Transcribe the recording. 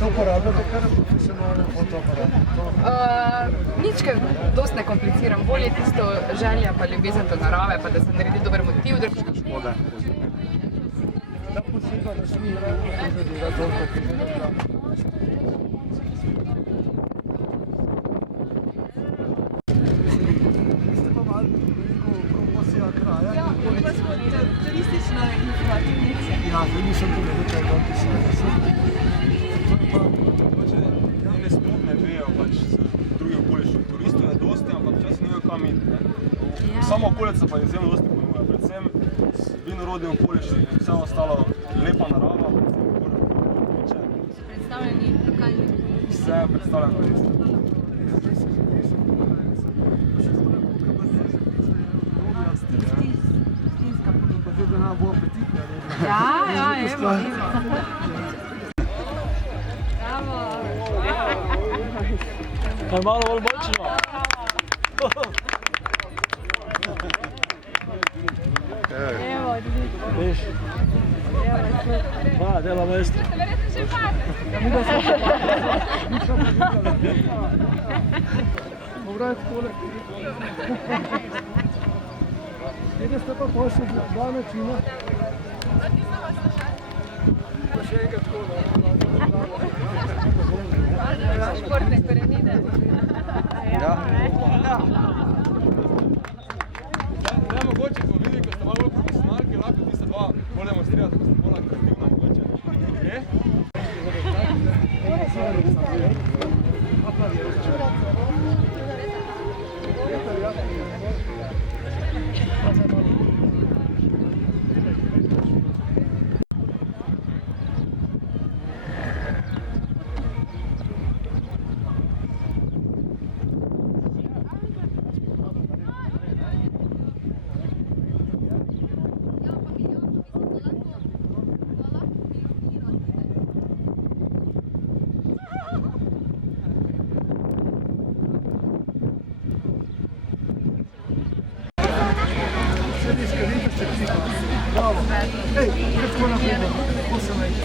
To uporabljate kar profesionalno fotoaparat? Nič, kaj dosti ne kompliciram. Bolje je tisto želja pa ljubezen do narave, pa da se naredi dober motiv. Škoda. Da posebej, da se mi rado prizadeva toliko prizadeva. Ste pa malo veliko promosija kraja? Ja, pa smo turistična informativnica. Ja, zdaj nisem povedal, kaj je ti se. Ne sploh ne vejo pač z drugih okoliščin. Turistov je dosti, ampak včasih ne vejo kam iti. Samo okolica pa izjemno dosti ponuja. Predvsem vinorodni okoliši in vse ostalo lepa narava, predvsem okolje. So predstavljeni lokalni. Vse je predstavljeno turistom. Ja, evo. Kaj malo bolj močno? Evo, Veš? Va, dela mesto. Povraj takole. Kjer ste pa pošli dva načina? Pa še enkrat tako, Športne korenine. Ja. Ne mogoče, ko vidi, ko ste malo bolj profesionalki, lahko tiste dva bolj demonstrirate, ko ste bolj aktivna mogoče. Gre? Bravo. Ej, gre tako naprej. 18.